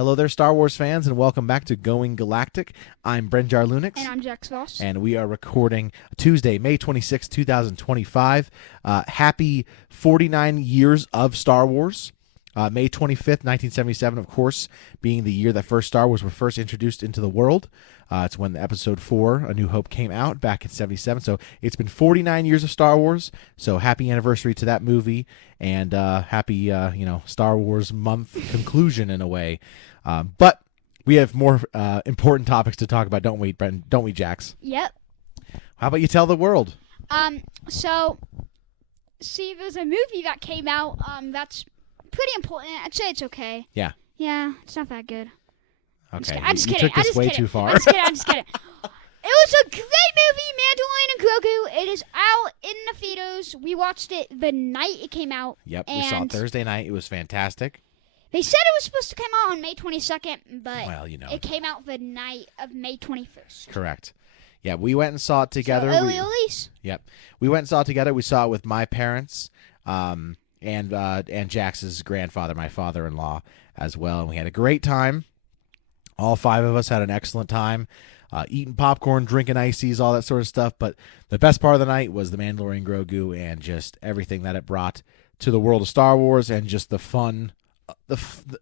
Hello there, Star Wars fans, and welcome back to Going Galactic. I'm Brent Jarlunix. And I'm Jax Voss. And we are recording Tuesday, May 26, 2025. Happy 49 years of Star Wars. May 25th, 1977, of course, being the year that first Star Wars were first introduced into the world. It's when Episode 4, A New Hope, came out back in 77. So it's been 49 years of Star Wars. So happy anniversary to that movie, and happy Star Wars month conclusion in a way. But we have more important topics to talk about, don't we, Brent? Don't we, Jax? Yep. How about you tell the world? See, there's a movie that came out that's pretty important. I'd say it's okay. Yeah. Yeah, it's not that good. Okay. I'm just you kidding. took this way too far. I'm just kidding. It was a great movie, Mandalorian and Grogu. It is out in the theaters. We watched it the night it came out. Yep, we saw it Thursday night. It was fantastic. They said it was supposed to come out on May 22nd, but it came out the night of May 21st. Correct. Yeah, we went and saw it together. So early release. Yep. We went and saw it together. We saw it with my parents and Jax's grandfather, my father-in-law, as well. And we had a great time. All five of us had an excellent time, eating popcorn, drinking ices, all that sort of stuff. But the best part of the night was the Mandalorian Grogu and just everything that it brought to the world of Star Wars and just the fun,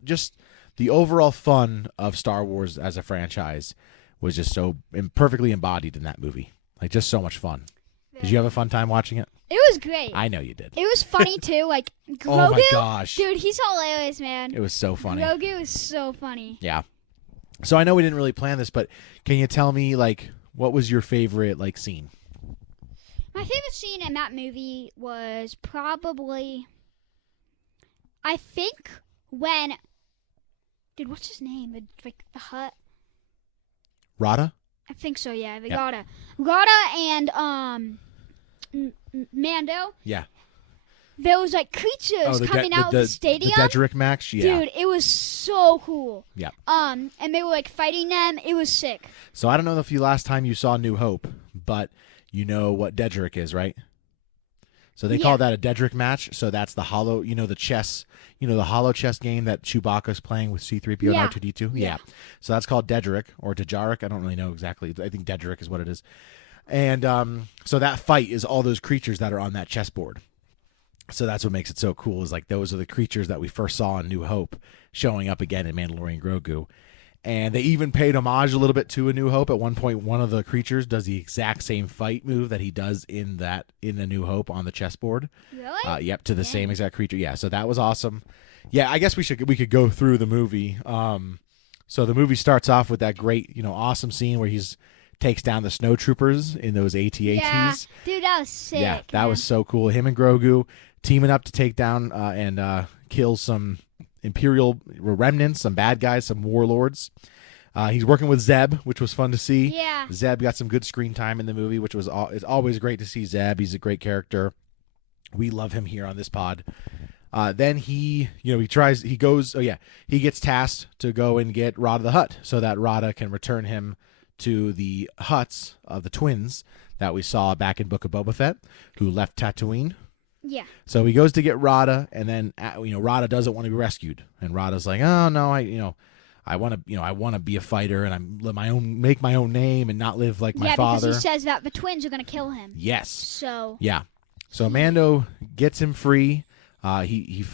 just the overall fun of Star Wars as a franchise was just so perfectly embodied in that movie. Like, just so much fun. Did you have a fun time watching it? It was great. I know you did. It was funny, too. Like, Grogu. Oh, my gosh. Dude, he's hilarious, man. It was so funny. Grogu is so funny. Yeah. So I know we didn't really plan this, but can you tell me, like, what was your favorite, like, scene? My favorite scene in that movie was probably, I think, when, dude, what's his name? The Hut? Rada? I think so, yeah. Yep. Rada and Mando. Yeah. There was like creatures coming out of the stadium. The Dedrick Max, yeah. Dude, it was so cool. Yeah. And they were like fighting them. It was sick. So I don't know if you last time you saw New Hope, but you know what Dedrick is, right? So they call that a Dedrick match. So that's the hollow, the chess, the hollow chess game that Chewbacca's playing with C-3PO and R2-D2. Yeah. So that's called Dedrick or Djarik. I don't really know exactly. I think Dedrick is what it is. And so that fight is all those creatures that are on that chessboard. So that's what makes it so cool, is like those are the creatures that we first saw in New Hope showing up again in Mandalorian Grogu. And they even paid homage a little bit to A New Hope. At one point, one of the creatures does the exact same fight move that he does in A New Hope on the chessboard. Really? Yep, to the same exact creature. Yeah, so that was awesome. Yeah, I guess we could go through the movie. So the movie starts off with that great, awesome scene where he's takes down the snowtroopers in those AT-ATs. Yeah, dude, that was sick. Yeah, that was so cool. Him and Grogu teaming up to take down and kill some Imperial remnants, some bad guys, some warlords. He's working with Zeb, which was fun to see. Yeah. Zeb got some good screen time in the movie, which was it's always great to see Zeb. He's a great character. We love him here on this pod. Then he gets tasked to go and get Rada the Hutt so that Rada can return him to the Hutts of the twins that we saw back in Book of Boba Fett, who left Tatooine. Yeah. So he goes to get Rada, and then Rada doesn't want to be rescued, and Rada's like, "Oh no, I want to be a fighter, and make my own name, and not live like my father." Yeah, because he says that the twins are gonna kill him. Yes. So Mando gets him free. He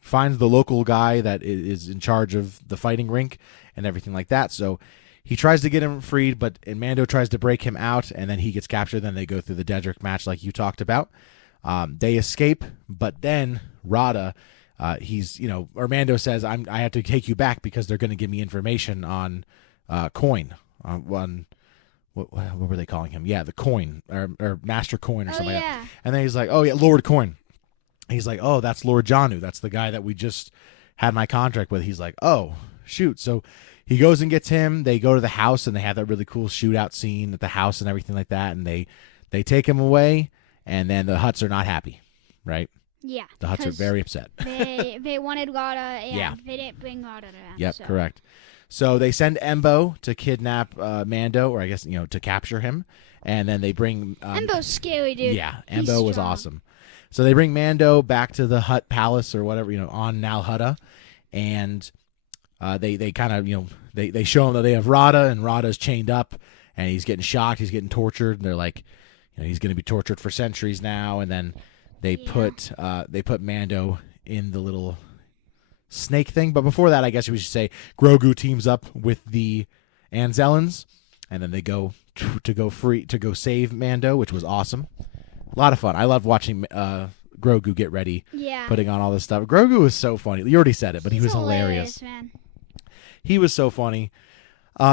finds the local guy that is in charge of the fighting rink and everything like that. So he tries to get him freed, and Mando tries to break him out, and then he gets captured. Then they go through the Dedrick match like you talked about. They escape, but then Rada, Mando says, I have to take you back because they're going to give me information on Coin. What were they calling him? Yeah, the Coin, or Master Coin or something like that. And then he's like, oh, yeah, Lord Coin. He's like, oh, that's Lord Janu. That's the guy that we just had my contract with. He's like, oh, shoot. So he goes and gets him. They go to the house, and they have that really cool shootout scene at the house and everything like that. And they take him away, and then the Hutts are not happy, right? Yeah. The Hutts are very upset. They wanted Rada, and they didn't bring Rada to them. Yep, correct. So they send Embo to kidnap Mando, or I guess, to capture him. And then they bring... Embo's scary, dude. Yeah, Embo was awesome. So they bring Mando back to the Hutt Palace or whatever, on Nal Hutta. And they kind of they show him that they have Rada, and Rada's chained up, and he's getting shocked, he's getting tortured, and they're like, he's going to be tortured for centuries now. And then they put Mando in the little snake thing. But before that, I guess we should say Grogu teams up with the Anzellans, and then they go to go save Mando, which was awesome. A lot of fun. I love watching Grogu get ready, putting on all this stuff. Grogu was so funny. You already said it, but he was hilarious. Man. He was so funny.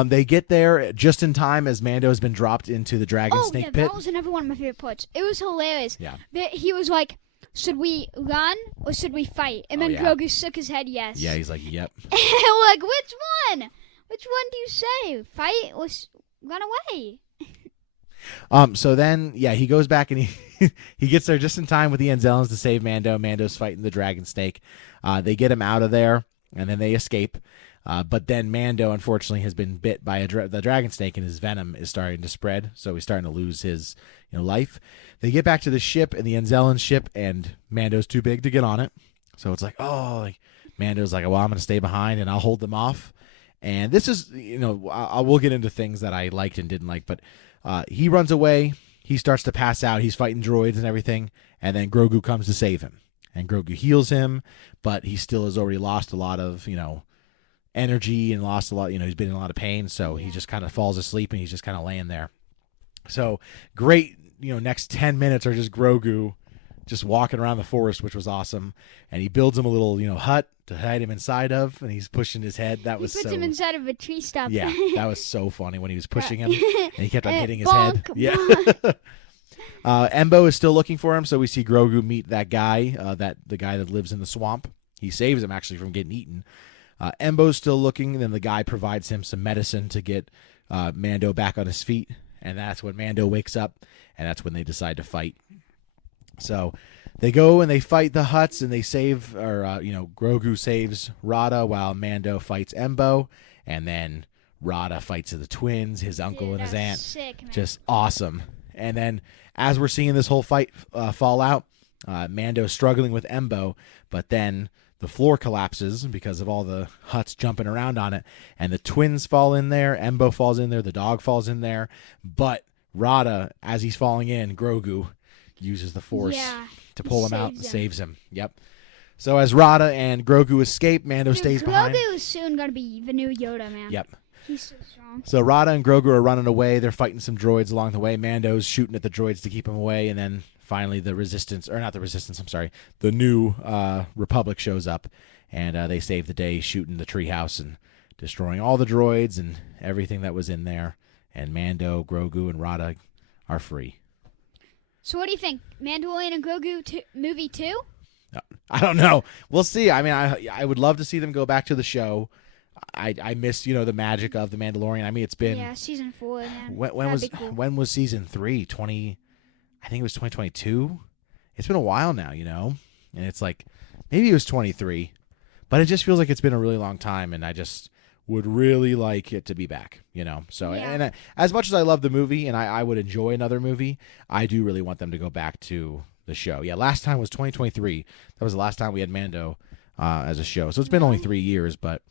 They get there just in time as Mando has been dropped into the dragon snake pit. That was another one of my favorite parts. It was hilarious. Yeah. He was like, should we run or should we fight? And then Grogu shook his head yes. Yeah, he's like, yep. And we're like, which one? Which one do you say? Fight or run away? So then, he goes back and he gets there just in time with the Anzellans to save Mando. Mando's fighting the dragon snake. They get him out of there, and then they escape. But then Mando, unfortunately, has been bit by the dragon snake, and his venom is starting to spread. So he's starting to lose his life. They get back to the ship, and the Anzellan ship, and Mando's too big to get on it. So it's like, Mando's like, well, I'm going to stay behind, and I'll hold them off. And this is, we'll get into things that I liked and didn't like, but he runs away. He starts to pass out. He's fighting droids and everything, and then Grogu comes to save him. And Grogu heals him, but he still has already lost a lot of, energy and lost a lot. He's been in a lot of pain, so he just kind of falls asleep, and he's just kind of laying there. So great, next 10 minutes are just Grogu just walking around the forest, which was awesome. And he builds him a little, hut to hide him inside of, and he's pushing his head. He puts him inside of a tree stump. Yeah, that was so funny when he was pushing him, and he kept on hitting his head. Yeah. Embo is still looking for him, so we see Grogu meet that guy, the guy that lives in the swamp. He saves him actually from getting eaten. Embo's still looking, and then the guy provides him some medicine to get Mando back on his feet, and that's when Mando wakes up, and that's when they decide to fight. So they go and they fight the Hutts, and they save, Grogu saves Rada while Mando fights Embo, and then Rada fights the twins, his uncle and his aunt. Sick, man. Just awesome. And then as we're seeing this whole fight fall out, Mando's struggling with Embo, but then the floor collapses because of all the Hutts jumping around on it, and the twins fall in there, Embo falls in there, the dog falls in there, but Rada, as he's falling in, Grogu uses the Force to pull him out and saves him. Yep. So as Rada and Grogu escape, Mando stays behind. Grogu is soon going to be the new Yoda, man. Yep. He's so strong. So Rada and Grogu are running away. They're fighting some droids along the way. Mando's shooting at the droids to keep him away, and then finally the new Republic shows up, and they save the day shooting the treehouse and destroying all the droids and everything that was in there. And Mando, Grogu, and Rada are free. So what do you think? Mandalorian and Grogu movie 2? I don't know. We'll see. I mean, I would love to see them go back to the show. I miss the magic of the Mandalorian. I mean, it's been season 4. Man. When was season 3? I think it was 2022. It's been a while now, and it's like maybe it was 23, but it just feels like it's been a really long time, and I just would really like it to be back, So, and as much as I love the movie and I would enjoy another movie, I do really want them to go back to the show. Yeah, last time was 2023. That was the last time we had Mando as a show. So it's been only 3 years, but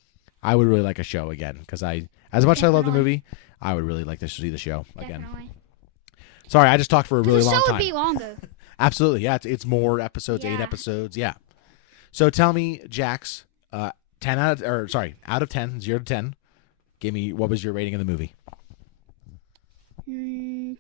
I would really like a show again because as much as I love the movie, I would really like to see the show again. Definitely. Sorry, I just talked for a really long time. The show would be longer. Absolutely, yeah. It's more episodes, 8 episodes, yeah. So tell me, Jax, out of 10, 0 to 10. Give me, what was your rating of the movie? 10.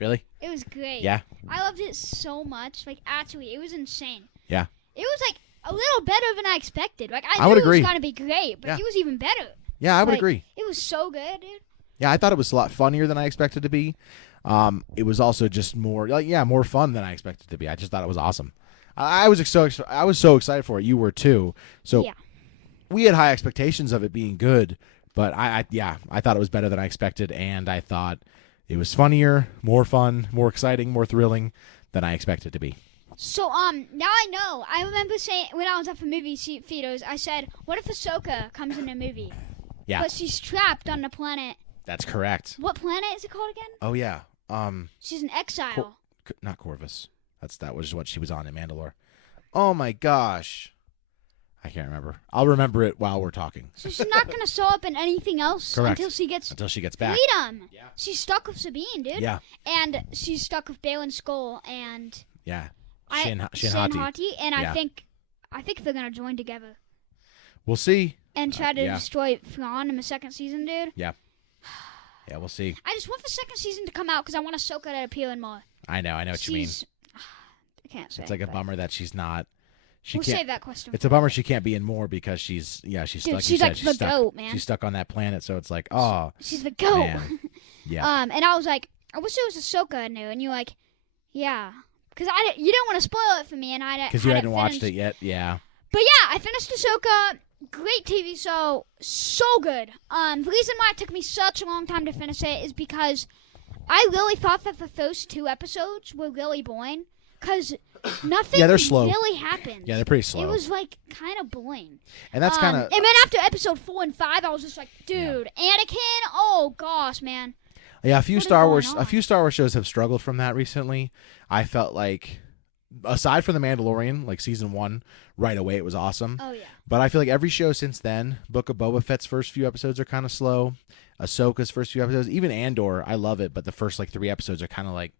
Really? It was great. Yeah. I loved it so much. Like, actually, it was insane. Yeah. It was like a little better than I expected. Like, I would knew agree. it was gonna be great, but it was even better. Yeah, I would agree. It was so good, dude. Yeah, I thought it was a lot funnier than I expected to be. It was also just more fun than I expected to be. I just thought it was awesome. I was so excited for it. You were too. So we had high expectations of it being good, but I thought it was better than I expected, and I thought it was funnier, more fun, more exciting, more thrilling than I expected to be. So now I know. I remember saying when I was up for movie theaters, I said, "What if Ahsoka comes in a movie?" Yeah. But she's trapped on the planet. That's correct. What planet is it called again? Oh yeah. She's in exile. Not Corvus. That was what she was on in Mandalore. Oh my gosh. I can't remember. I'll remember it while we're talking. So she's not going to show up in anything else Correct. until she gets back. freedom. Yeah. She's stuck with Sabine, dude. Yeah. And she's stuck with Balin Skull and Yeah. Shin Hati. Hati. And Yeah. I think they're going to join together. We'll see. And try to destroy Thrawn in the second season, dude. Yeah. Yeah, we'll see. I just want the second season to come out because I want Ahsoka to appear in more. I know what you mean. I can't say. It's like a bummer that she's not. We'll save that question. It's a bummer she can't be in more because she's Dude, stuck. she's like the goat, man. She's stuck on that planet, so it's like, oh, she's the goat. Man. Yeah. And I was like, I wish it was Ahsoka new, and you're like, yeah, because you don't want to spoil it for me, and I because you hadn't watched it yet, yeah. But yeah, I finished Ahsoka. Great TV show, so good. The reason why it took me such a long time to finish it is because I really thought that the first 2 episodes were really boring. Because nothing they're slow. really happened. Yeah, they're pretty slow. It was like kind of boring. And that's kind of. And then after episode 4 and 5, I was just like, dude, Anakin. Oh gosh, man. Yeah, a few Star Wars shows have struggled from that recently. I felt like, aside from the Mandalorian, like season 1, right away it was awesome. Oh yeah. But I feel like every show since then, Book of Boba Fett's first few episodes are kind of slow. Ahsoka's first few episodes, even Andor, I love it, but the first like 3 episodes are kind of like,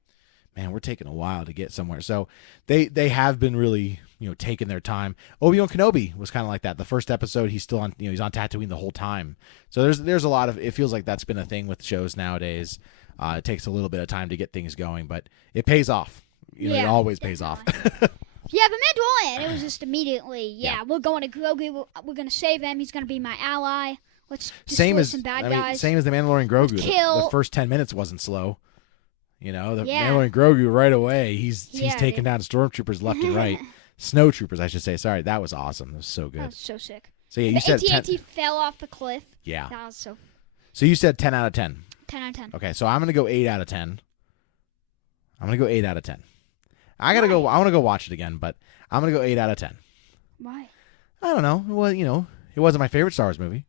man, we're taking a while to get somewhere. So they have been really, taking their time. Obi-Wan Kenobi was kind of like that. The first episode, he's still on, he's on Tatooine the whole time. So there's a lot of, it feels like that's been a thing with shows nowadays. It takes a little bit of time to get things going, but it pays off. It always pays off. Yeah, but Mandalorian, it was just immediately, we're going to Grogu, we're going to save him, he's going to be my ally. Let's destroy some bad guys. Same as the Mandalorian Grogu. The first 10 minutes wasn't slow. The Mandalorian Grogu right away, he's taking down stormtroopers left and right. Snowtroopers, I should say. Sorry, that was awesome. That was so good. That was so sick. So yeah, you said AT-AT fell off the cliff. Yeah. That was so. So you said 10 out of 10. 10 out of 10. Okay, so I'm gonna go 8 out of 10. I'm gonna go 8 out of 10. I want to go watch it again, but I'm gonna go 8 out of 10. Why? I don't know. Well, it wasn't my favorite Star Wars movie.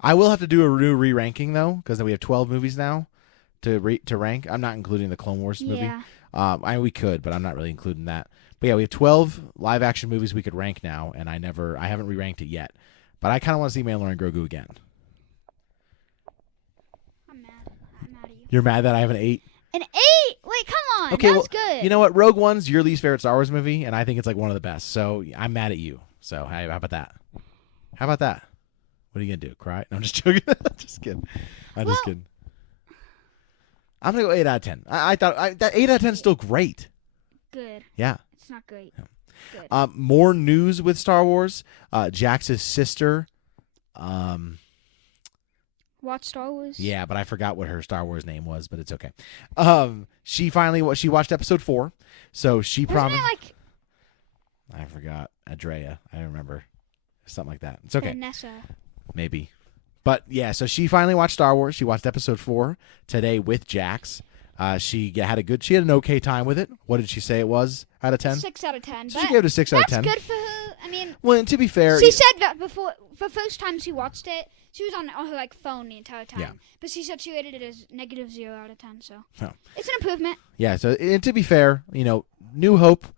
I will have to do a new re-ranking though, because we have 12 movies now to rank. I'm not including the Clone Wars movie. Yeah. We could, but I'm not really including that. But yeah, we have 12 live action movies we could rank now, and I haven't re-ranked it yet. But I kind of want to see Mandalorian Grogu again. I'm mad at you. You're mad that I have an 8? An 8? Wait, come on. Okay, that's good. You know what? Rogue One's your least favorite Star Wars movie, and I think it's like one of the best. So I'm mad at you. So how about that? How about that? What are you gonna do? Cry? No, I'm just joking. Just kidding. Just kidding. I'm gonna go 8 out of 10. I thought that 8 out of 10 is still great. Good. Yeah. It's not great. Yeah. Good. More news with Star Wars. Jax's sister. Watch Star Wars. Yeah, but I forgot what her Star Wars name was, but it's okay. She watched episode 4, so she promised. I forgot. Andrea. I don't remember. Something like that. It's okay. Vanessa. Maybe. But yeah, so she finally watched Star Wars. She watched episode 4 today with Jax. She had an okay time with it. What did she say it was out of 10? 6 out of 10. So she gave it a 6 out of 10. That's good for her. I mean, well, and to be fair, she said that before the first time she watched it, she was on her phone the entire time. Yeah. But she said she rated it as -0 out of 10. So it's an improvement. Yeah. So and to be fair, New Hope.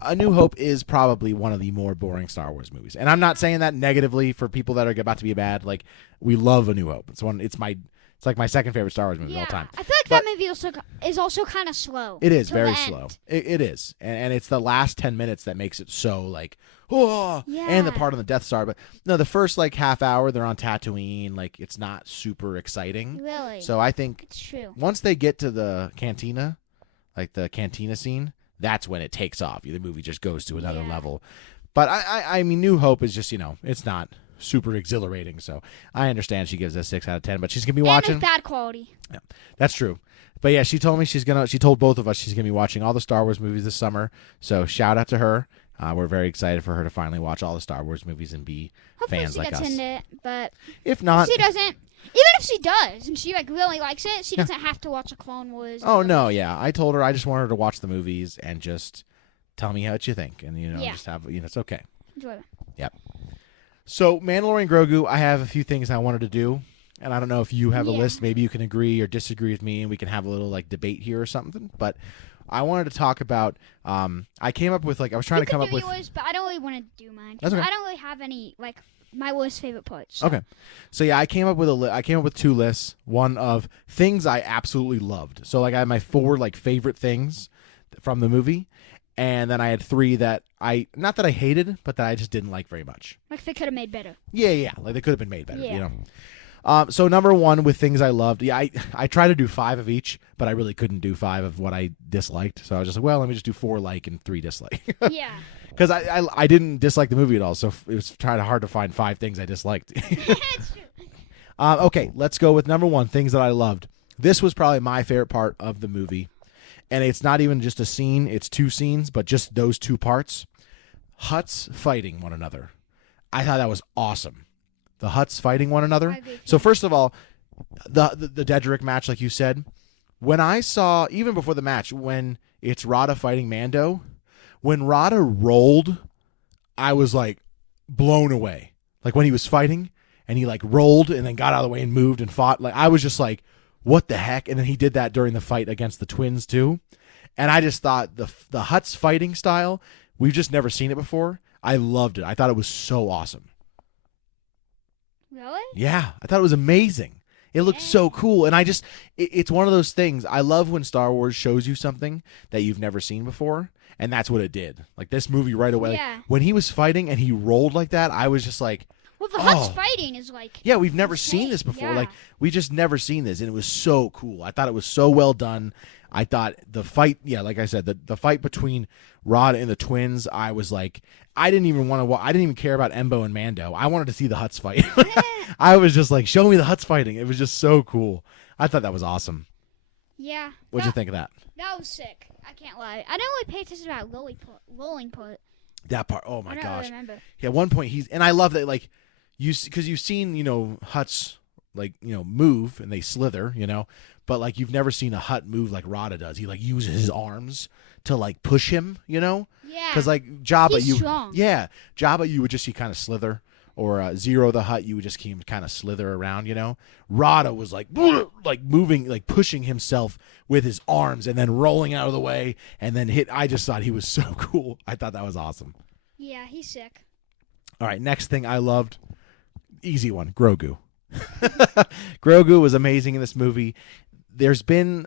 A New Hope is probably one of the more boring Star Wars movies, and I'm not saying that negatively for people that are about to be bad. Like, we love A New Hope. It's like my second favorite Star Wars movie of all time. I feel like that movie is also kind of slow. It is very slow. It is, and it's the last 10 minutes that makes it so like, oh, and the part on the Death Star. But no, the first like half hour they're on Tatooine. Like, it's not super exciting. Really? So I think it's true. Once they get to the cantina, like the cantina scene, that's when it takes off. The movie just goes to another level. But I mean, New Hope is just, it's not super exhilarating. So I understand she gives it a 6 out of 10, but she's going to be watching. And it's bad quality. Yeah, that's true. But yeah, she told me she told both of us she's going to be watching all the Star Wars movies this summer. So shout out to her. We're very excited for her to finally watch all the Star Wars movies and be fans like us. Hopefully she gets into it, but if not, she doesn't. Even if she does, and she really likes it, she doesn't have to watch a Clone Wars. Oh no, yeah. I told her I just want her to watch the movies and just tell me what you think, and just have it's okay. Enjoy it. Yep. So Mandalorian Grogu, I have a few things I wanted to do. and I don't know if you have a Yeah. list. Maybe you can agree or disagree with me, and we can have a little like debate here or something. But I wanted to talk about. I came up with I was trying You to come can up do with. yours, but I don't really want to do mine. That's 'Cause okay. I don't really have any my worst favorite parts. Okay, so yeah, I came up with I came up with 2 lists. One of things I absolutely loved. So I had my 4 favorite things from the movie, and then I had 3 that not that I hated, but that I just didn't like very much. Like they could have made better. Yeah, like they could have been made better. Yeah. So number 1 with things I loved. Yeah, I try to do 5 of each, but I really couldn't do 5 of what I disliked. So I was just like, well, let me just do 4 like and 3 dislike. Yeah. Because I didn't dislike the movie at all, so it was hard to find 5 things I disliked. It's true. Okay, let's go with number 1, things that I loved. This was probably my favorite part of the movie, and it's not even just a scene; it's 2 scenes, but just those 2 parts. Huts fighting one another. I thought that was awesome. The Huts fighting one another. I agree with So you. first of all, the Dedrick match, like you said, when I saw even before the match when it's Rada fighting Mando, when Rada rolled, I was like blown away. Like when he was fighting and he rolled and then got out of the way and moved and fought. Like I was just like, what the heck? And then he did that during the fight against the twins too. And I just thought the Huts fighting style, we've just never seen it before. I loved it. I thought it was so awesome. Really? Yeah, I thought it was amazing. It looked so cool. And it's one of those things. I love when Star Wars shows you something that you've never seen before. And that's what it did. Like this movie right away. Yeah. When he was fighting and he rolled like that, I was just like, Well, the Huts Oh. fighting is yeah, we've never insane. seen this before. Yeah. We just never seen this. And it was so cool. I thought it was so well done. I thought the fight, like I said, the fight between Rod and the twins, I was like, I didn't even care about Embo and Mando. I wanted to see the Huts fight. I was just like, show me the Huts fighting. It was just so cool. I thought that was awesome. Yeah. What'd you think of that? That was sick. I can't lie. I don't really pay attention about rolling part. That part, oh I my don't gosh. really remember. Yeah, at one point and I love that, because you've seen, Huts, move and they slither, but you've never seen a Hut move like Rada does. He uses his arms to push him, Yeah. Because Jabba, He's strong. Jabba, you would just see kind of slither, or Zero the Hutt, you would just see him kind of slither around, Rada was moving, pushing himself with his arms and then rolling out of the way and then hit. I just thought he was so cool. I thought that was awesome. Yeah, he's sick. All right, next thing I loved, easy one, Grogu. Grogu was amazing in this movie. There's been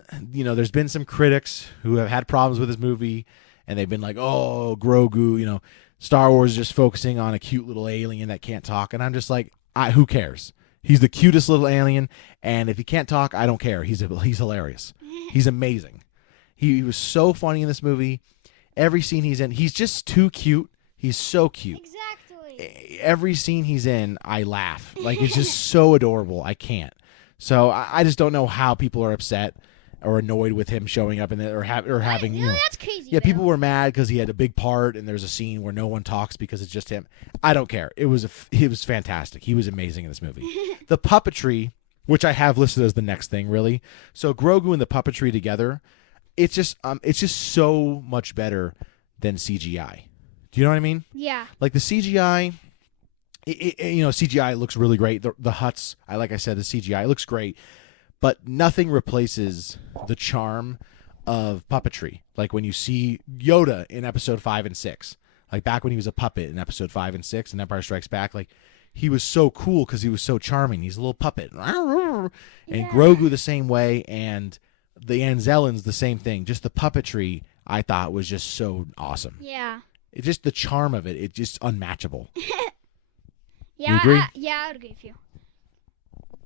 some critics who have had problems with this movie, and they've been like, "Oh, Grogu, Star Wars is just focusing on a cute little alien that can't talk." And I'm just like, who cares? He's the cutest little alien, and if he can't talk, I don't care. He's hilarious. He's amazing. He was so funny in this movie. Every scene he's in, he's just too cute. He's so cute. Exactly. Every scene he's in, I laugh. It's just so adorable. I can't. So I just don't know how people are upset or annoyed with him showing up in it or having, No, that's crazy. yeah, though. people were mad because he had a big part and there's a scene where no one talks because it's just him. I don't care. He was fantastic. He was amazing in this movie. The puppetry, which I have listed as the next thing, really. So Grogu and the puppetry together, it's just so much better than CGI. Do you know what I mean? Yeah. The CGI, CGI looks really great. The Huts, like I said, the CGI looks great, but nothing replaces the charm of puppetry. Like when you see Yoda in episode 5 and 6, back when he was a puppet in episode 5 and 6 and Empire Strikes Back, he was so cool because he was so charming. He's a little puppet. And Yeah. Grogu the same way, and the Anzellans the same thing. Just the puppetry I thought was just so awesome. Yeah. It's just the charm of it. It's just unmatchable. Yeah. You agree? Yeah, I would agree with you.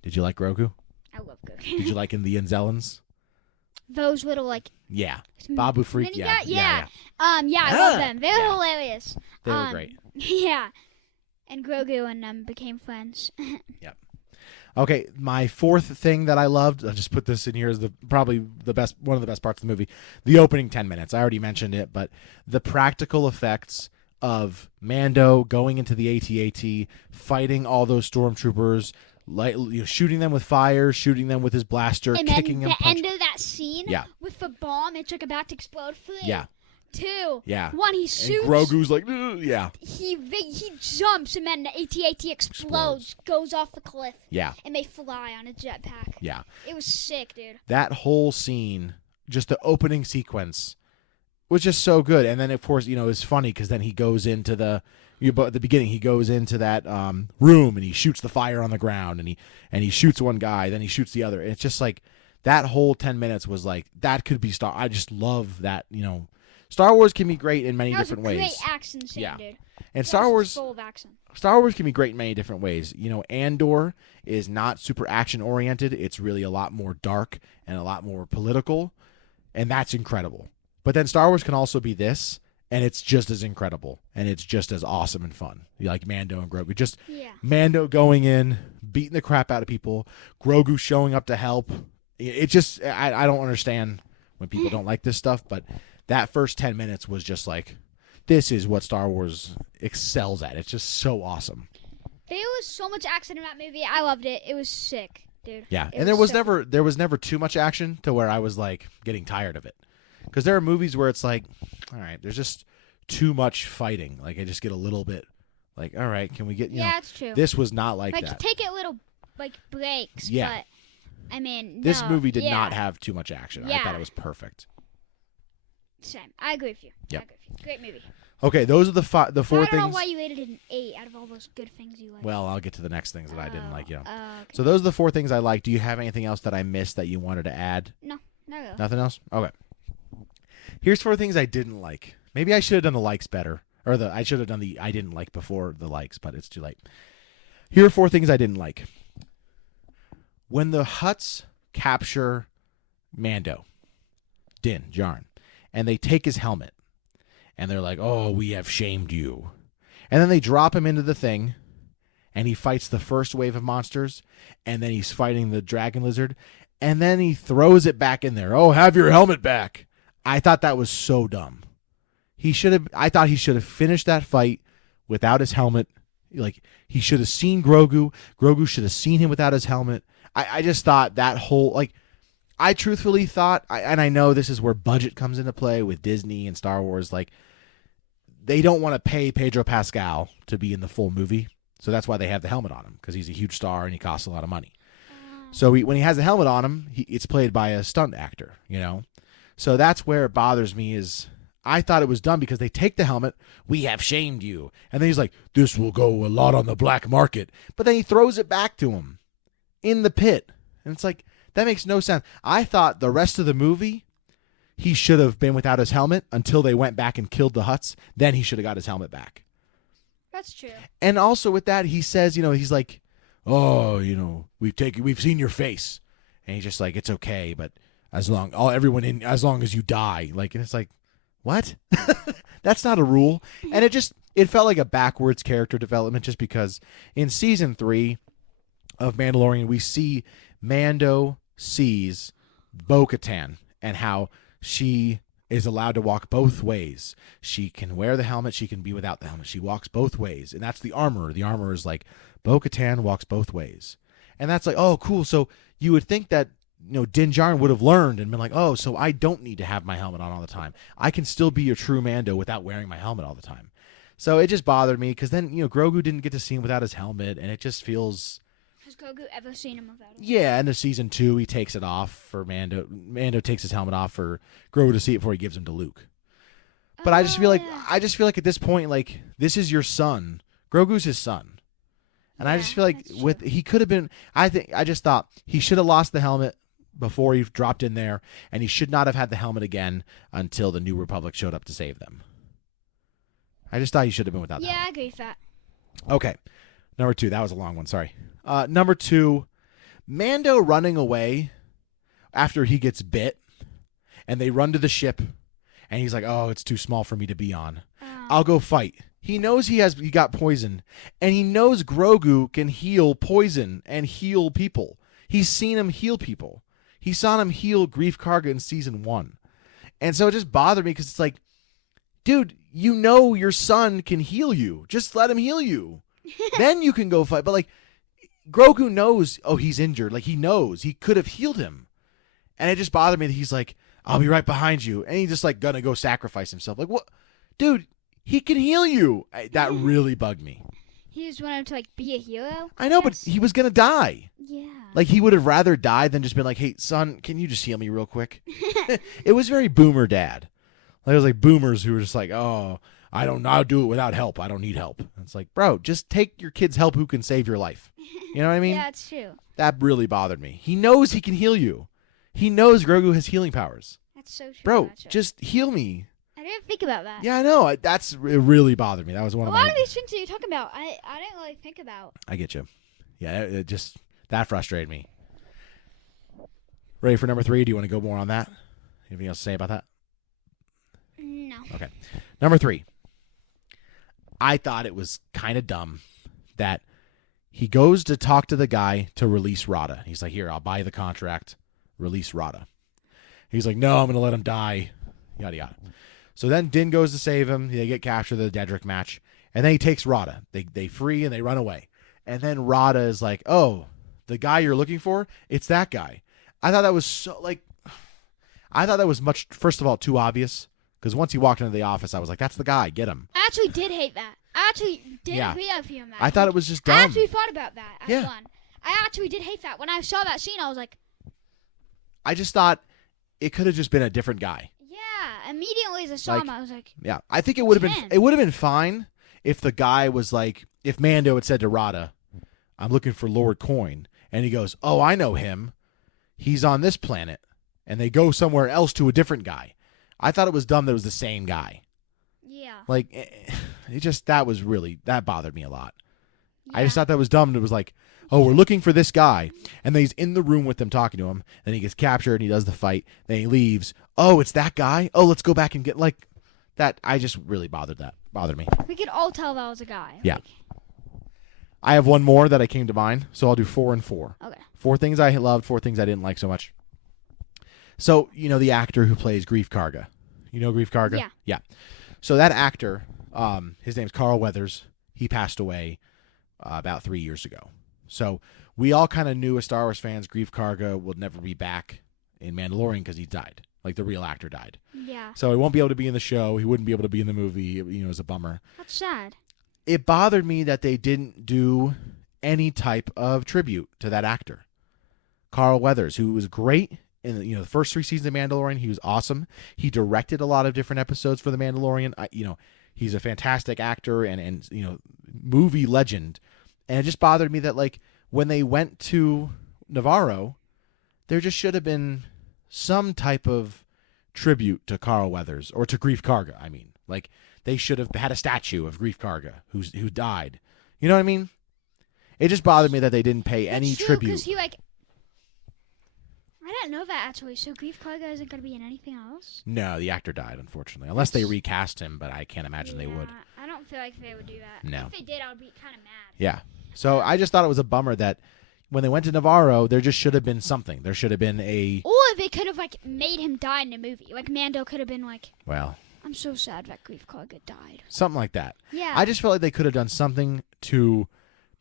Did you like Grogu? I love Grogu. Did you like in the Anzellans? Those little Yeah. Babu Freak, mini yeah. guy- yeah. I Ah, love them. They're yeah. hilarious. They were great. Yeah. And Grogu and became friends. Okay, my fourth thing that I loved, I'll just put this in here as probably one of the best parts of the movie, the opening 10 minutes. I already mentioned it, but the practical effects of Mando going into the AT-AT, fighting all those stormtroopers, shooting them with fire, shooting them with his blaster, And kicking then them, the end of that scene Yeah. with the bomb, it's about to explode. Yeah. two. Yeah. One, he And shoots. Grogu's like, "Ugh," yeah. He jumps, and then the AT-AT explodes, goes off the cliff. Yeah. And they fly on a jetpack. Yeah. It was sick, dude. That whole scene, just the opening sequence, was just so good. And then, of course, it's funny because then he goes into at the beginning, he goes into that room and he shoots the fire on the ground and he shoots one guy, then he shoots the other. And it's just like that whole 10 minutes was like, that could be I just love that, Star Wars can be great in many different ways. Great action scene, dude. And Star Wars full of action. Star Wars can be great in many different ways. Andor is not super action oriented. It's really a lot more dark and a lot more political, and that's incredible. But then Star Wars can also be this, and it's just as incredible, and it's just as awesome and fun. Like Mando and Grogu. Just Mando going in, beating the crap out of people, Grogu showing up to help. It just, I don't understand when people don't like this stuff, but that first 10 minutes was just like, this is what Star Wars excels at. It's just so awesome. There was so much action in that movie. I loved it. It was sick, dude. Yeah, and there was never too much action to where I was like getting tired of it. Because there are movies where it's like, all right, there's just too much fighting. Like I just get a little bit like, all right, can we get it's true. This was not like that. Like take it little breaks. Yeah. But I mean, this movie did not have too much action. Yeah. I thought it was perfect. Same. I agree with you. Yep. I agree with you. Great movie. Okay, those are the four things. I don't know why you rated it an 8 out of all those good things you liked. Well, I'll get to the next things that I didn't like. Okay. So those are the 4 things I like. Do you have anything else that I missed that you wanted to add? No. Nothing else? Okay. Here's 4 things I didn't like. Maybe I should have done the likes better. Or I should have done the I didn't like before the likes, but it's too late. Here are 4 things I didn't like. When the Hutts capture Mando, Din Djarin, and they take his helmet, and they're like, oh, we have shamed you. And then they drop him into the thing, and he fights the first wave of monsters, and then he's fighting the dragon lizard, and then he throws it back in there. Oh, have your helmet back. I thought that was so dumb. I thought he should have finished that fight without his helmet. Like, he should have seen Grogu. Grogu should have seen him without his helmet. I just thought that whole, I truthfully thought, and I know this is where budget comes into play with Disney and Star Wars, they don't want to pay Pedro Pascal to be in the full movie, so that's why they have the helmet on him, because he's a huge star and he costs a lot of money. So when he has the helmet on him, it's played by a stunt actor, So that's where it bothers me is I thought it was dumb because they take the helmet, we have shamed you, and then he's like, this will go a lot on the black market, but then he throws it back to him in the pit, and it's like, that makes no sense. I thought the rest of the movie, he should have been without his helmet until they went back and killed the Hutts. Then he should have got his helmet back. That's true. And also with that, he says, he's like, oh, we've seen your face, and he's just like, it's okay, but as long as you die, and it's like, what? That's not a rule. And it felt like a backwards character development, just because in season 3 of Mandalorian, we see Mando sees Bo-Katan and how she is allowed to walk both ways. She can wear the helmet. She can be without the helmet. She walks both ways. And that's the armor. The armor is like, Bo-Katan walks both ways. And that's like, oh, cool. So you would think that, Din Djarin would have learned and been like, oh, so I don't need to have my helmet on all the time. I can still be a true Mando without wearing my helmet all the time. So it just bothered me because then, Grogu didn't get to see him without his helmet. And it just feels... Has Grogu ever seen him without him? Yeah, in the season 2, he takes it off for Mando. Mando takes his helmet off for Grogu to see it before he gives him to Luke. But I just feel like at this point, this is your son. Grogu's his son, and I just feel like he could have been. I just thought he should have lost the helmet before he dropped in there, and he should not have had the helmet again until the New Republic showed up to save them. I just thought he should have been without. Yeah, I agree with that. Okay, number 2. That was a long one. Sorry. Number 2, Mando running away after he gets bit, and they run to the ship, and he's like, oh, it's too small for me to be on. I'll go fight. He knows he got poison, and he knows Grogu can heal poison and heal people. He's seen him heal people. He saw him heal Grief Karga in season 1. And so it just bothered me because it's like, dude, your son can heal you. Just let him heal you. Then you can go fight. But Grogu knows, oh, he's injured. He knows. He could have healed him. And it just bothered me that he's like, I'll be right behind you. And he's just like gonna go sacrifice himself. Like, what? Dude, he can heal you. That really bugged me. He just wanted to like be a hero. I know, but he was gonna die. Yeah. Like, he would have rather died than just been like, hey, son, can you just heal me real quick? It was very boomer dad. Like, it was like boomers who were just like, oh, I'll do it without help. I don't need help. And it's like, bro, just take your kid's help who can save your life. You know what I mean? Yeah, it's true. That really bothered me. He knows he can heal you. He knows Grogu has healing powers. That's so true. Bro, That's true. just heal me. I didn't think about that. Yeah, I know. It really bothered me. That was one A of lot my... of these things that you're talking about, I didn't really think about. I get you. Yeah, it just... That frustrated me. Ready for number 3? Do you want to go more on that? Anything else to say about that? No. Okay. Number 3. I thought it was kind of dumb that he goes to talk to the guy to release Rada. He's like, here, I'll buy you the contract. Release Rada. He's like, no, I'm going to let him die. Yada, yada. So then Din goes to save him. They get captured in the Dedrick match. And then he takes Rada. They free and they run away. And then Rada is like, oh, the guy you're looking for? It's that guy. I thought that was so, like... I thought that was much, first of all, too obvious. Because once he walked into the office, I was like, that's the guy. Get him. I actually did hate that. I actually did agree with you on that. I thought it was just dumb. I actually thought about that as Yeah. one. I actually did hate that. When I saw that scene, I was like... I just thought it could have just been a different guy. Yeah. Immediately as I saw him, I was like... Yeah. I think it would have been... It would have been fine if the guy was like... If Mando had said to Rada, I'm looking for Lord Coin. And he goes, oh, I know him. He's on this planet. And they go somewhere else to a different guy. I thought it was dumb that it was the same guy. Yeah. Like, it just... That was really... That bothered me a lot. Yeah. I just thought that was dumb. It was like, oh, we're looking for this guy. And then he's in the room with them talking to him. Then he gets captured and he does the fight. Then he leaves. Oh, it's that guy? Oh, let's go back and get, like, that. I just really bothered me. We could all tell that was a guy. Yeah. I have one more that I came to mind. So I'll do 4 and 4. Okay. 4 things I loved, 4 things I didn't like so much. So, you know the actor who plays Greef Karga. You know Greef Karga? Yeah. Yeah. So that actor, his name's Carl Weathers. He passed away about 3 years ago. So we all kind of knew as Star Wars fans, Greef Karga would never be back in Mandalorian because he died. Like, the real actor died. Yeah. So he won't be able to be in the show. He wouldn't be able to be in the movie. You know, it was a bummer. That's sad. It bothered me that they didn't do any type of tribute to that actor. Carl Weathers, who was great in the first 3 seasons of Mandalorian. He was awesome. He directed a lot of different episodes for The Mandalorian. He's a fantastic actor and movie legend. And it just bothered me that, like, when they went to Navarro, there just should have been some type of tribute to Carl Weathers, or to Greef Karga, I mean. Like, they should have had a statue of Greef Karga, who died. You know what I mean? It just bothered me that they didn't pay any tribute. Because he, like... I didn't know that, actually. So Greef Karga isn't going to be in anything else? No, the actor died, unfortunately. Unless they recast him, but I can't imagine they would. I don't feel like they would do that. No. If they did, I would be kind of mad. Yeah. So I just thought it was a bummer that when they went to Navarro, there just should have been something. There should have been a... Or they could have, like, made him die in the movie. Like, Mando could have been like... Well... I'm so sad that Greef Karga died. Something like that. Yeah. I just felt like they could have done something to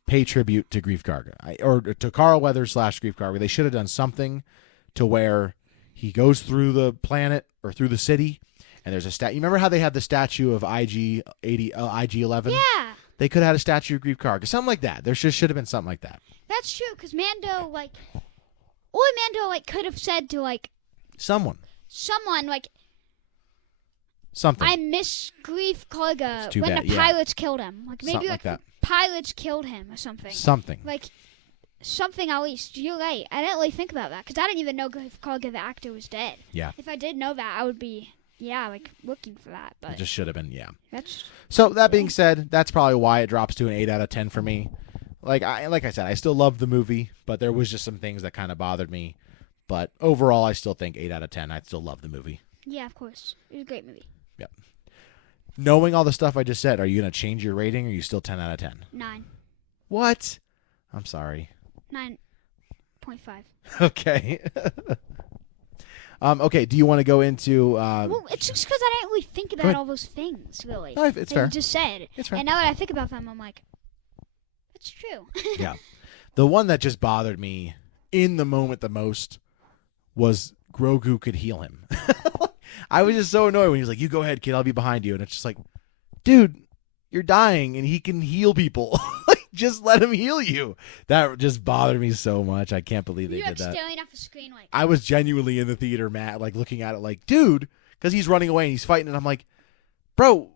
pay tribute to Greef Karga. Or to Carl Weathers / Greef Karga. They should have done something to where he goes through the planet or through the city, and there's a statue. You remember how they had the statue of IG-11? Yeah. They could have had a statue of Greef Karga. Something like that. There should have been something like that. That's true, because Mando, like... Or Mando, like, could have said to, like... Someone, like... something. I miss Greef Karga too when bad, the yeah. pilots killed him. Like, maybe, Something like, like that. pilots killed him or something. Something. Like, something at least. You're right. I didn't really think about that, because I didn't even know Greef Karga, the actor, was dead. Yeah. If I did know that, I would be, like, looking for that. But It just should have been, yeah. that's... So that being said, that's probably why it drops to an 8 out of 10 for me. Like I said, I still love the movie, but there was just some things that kind of bothered me. But overall, I still think 8 out of 10. I still love the movie. Yeah, of course. It was a great movie. Yep. Knowing all the stuff I just said, are you going to change your rating, or are you still 10 out of 10? 9. What? I'm sorry. 9.5. Okay. Okay, do you want to go into... Well, it's just because I didn't really think about all those things, really. No, it's that fair. you just said. It's fair. And now that I think about them, I'm like, that's true. Yeah. The one that just bothered me in the moment the most was Grogu could heal him. I was just so annoyed when he was like, "You go ahead, kid. I'll be behind you." And it's just like, dude, you're dying, and he can heal people. Just let him heal you. That just bothered me so much. I can't believe they did that. Staring at the screen like. I was genuinely in the theater, Matt, like looking at it, like, dude, because he's running away and he's fighting, and I'm like, bro.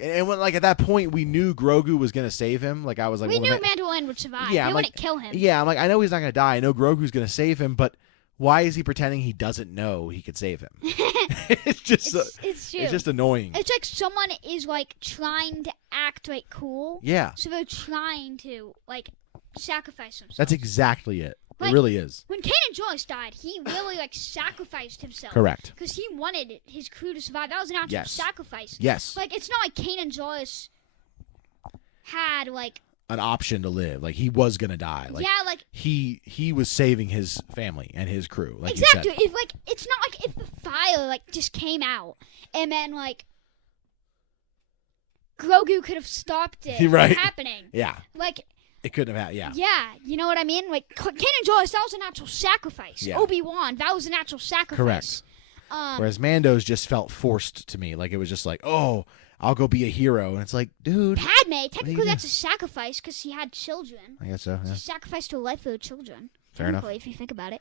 And when like at that point we knew Grogu was gonna save him. Like I was like, we knew Mandalorian would survive. Yeah, they wouldn't kill him. Yeah, I'm like, I know he's not gonna die. I know Grogu's gonna save him, but why is he pretending he doesn't know he could save him? It's just it's true. It's just annoying. It's like someone is like trying to act like cool. Yeah. So they're trying to like sacrifice themselves. That's exactly it. Like, it really is. When Kanan Jarrus died, he really like sacrificed himself. Correct. Because he wanted his crew to survive. That was an actual sacrifice. Yes. Like it's not like Kanan Jarrus had like an option to live. Like he was gonna die. Like yeah, like he was saving his family and his crew. Like exactly. You said. It's not like if the fire like just came out and then like Grogu could have stopped it from happening. Yeah. Like it couldn't have happened. Yeah. Yeah, you know what I mean? Like Kanan Jarrus, that was an actual sacrifice. Yeah. Obi-Wan, that was an actual sacrifice. Correct. Whereas Mando's just felt forced to me. Like it was just like, oh, I'll go be a hero, and it's like, dude. Padme, technically that's a sacrifice because she had children. I guess so. Yeah. She sacrificed her life for her children. Fair enough. If you think about it.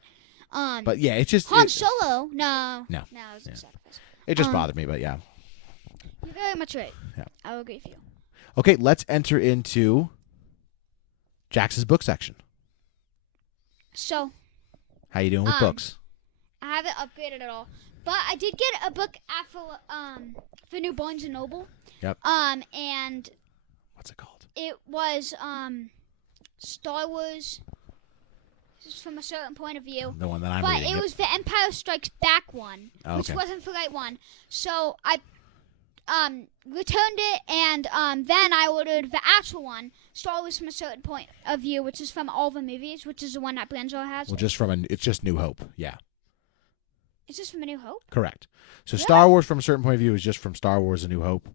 But yeah, it's just Han Solo. No, it was a sacrifice. It just bothered me, but yeah. You're very much right. Yeah, I will agree with you. Okay, let's enter into Jax's book section. So, how you doing with books? I haven't upgraded at all, but I did get a book for new Barnes and Noble. Yep. And what's it called? It was Star Wars. This is from a certain point of view. The one that I'm reading. But it was the Empire Strikes Back one, which okay. wasn't the right one. So I returned it, and then I ordered the actual one, Star Wars from a certain point of view, which is from all the movies, which is the one that Branzo has. Well, it's just New Hope. Yeah. Is this from A New Hope? Correct. So really? Star Wars from a certain point of view is just from Star Wars: A New Hope.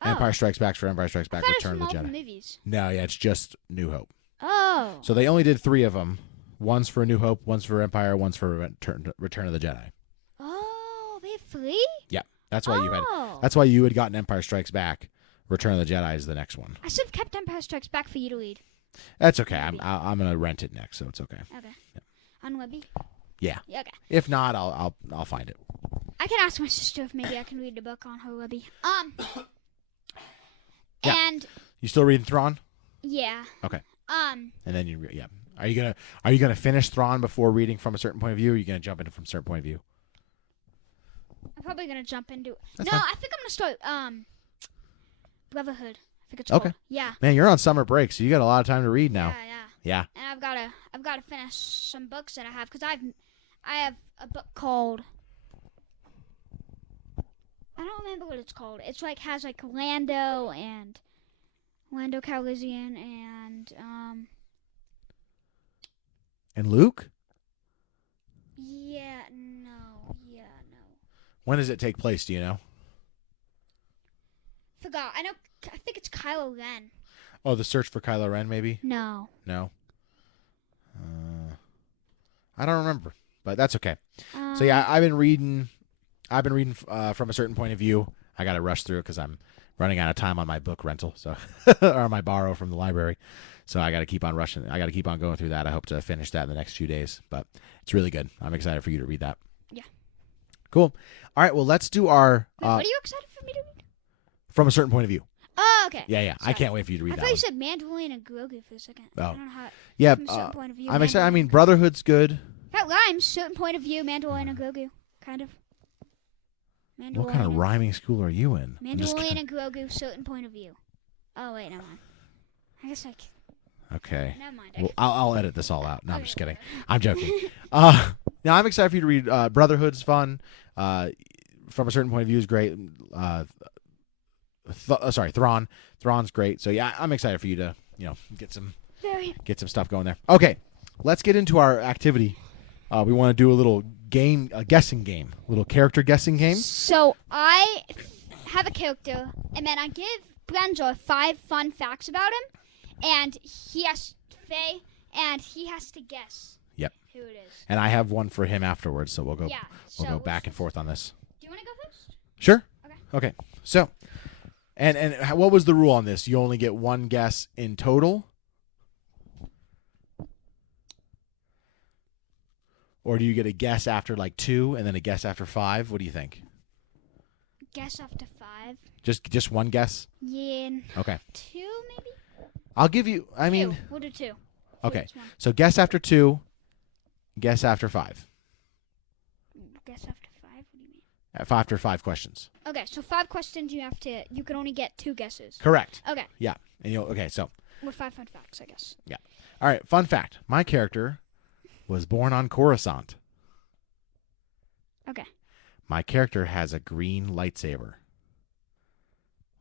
Oh. Empire Strikes Back for Empire Strikes Back, Return of the Jedi. All the movies. No, yeah, it's just New Hope. Oh. So they only did 3 of them. One's for A New Hope, one's for Empire, one's for Return of the Jedi. Oh, they have 3? Yeah, that's why you had. That's why you had gotten Empire Strikes Back. Return of the Jedi is the next one. I should have kept Empire Strikes Back for you to read. That's okay. I'm gonna rent it next, so it's okay. Okay. Yeah. On Webby. Yeah. Okay. If not, I'll find it. I can ask my sister if maybe I can read the book on her Webby. Yeah. And you still reading Thrawn? Yeah. Okay. And then yeah. Are you gonna finish Thrawn before reading from a certain point of view? Or are you gonna jump into from a certain point of view? I'm probably gonna jump into it. That's no, fine. I think I'm gonna start Brotherhood. I think it's okay. called. Yeah. Man, you're on summer break, so you got a lot of time to read now. Yeah. And I've gotta finish some books that I have because I have a book called. I don't remember what it's called. It's like has like Lando Calrissian and Luke? Yeah, no. When does it take place, do you know? Forgot. I think it's Kylo Ren. Oh, the search for Kylo Ren, maybe? No. I don't remember, but that's okay. So yeah, I've been reading from a certain point of view. I got to rush through it because I'm running out of time on my book rental, so or my borrow from the library. So I got to keep on rushing. I got to keep on going through that. I hope to finish that in the next few days, but it's really good. I'm excited for you to read that. Yeah. Cool. All right. Well, let's do our. Wait, what are you excited for me to read? From a certain point of view. Oh, okay. Yeah. Sorry. I can't wait for you to read that. I thought you said Mandalorian and Grogu for a second. Oh. I don't know how. Yeah. From a certain point of view, I'm excited. I mean, Brotherhood's good. That rhymes. Certain point of view, Mandalorian and Grogu, kind of. What kind of rhyming school are you in? Mandalorian and Grogu, certain point of view. Oh wait, never mind. I guess Okay. Never mind. Well, I'll edit this all out. No, I'm just kidding. I'm joking. Now I'm excited for you to read. Brotherhood's fun. From a certain point of view is great. Thrawn. Thrawn's great. So yeah, I'm excited for you to get some stuff going there. Okay, let's get into our activity. We want to do a little game, a guessing game, a little character guessing game. So I have a character, and then I give Brenzo 5 fun facts about him, and he has to guess. Yep. who it is. And I have one for him afterwards, so we'll go Yeah. we'll go back and forth on this. Do you want to go first? Sure. Okay. Okay. So, and what was the rule on this? You only get one guess in total? Or do you get a guess after like 2 and then a guess after 5? What do you think? Guess after 5. Just one guess? Yeah. Okay. 2 maybe? I'll give you, I mean. 2. We'll do 2. Okay. So guess after 2, guess after 5. Guess after 5? What do you mean? After 5 questions. Okay, so 5 questions you can only get 2 guesses. Correct. Okay. Yeah. And okay, so. With 5 fun facts, I guess. Yeah. All right, fun fact. My character was born on Coruscant. Okay. My character has a green lightsaber.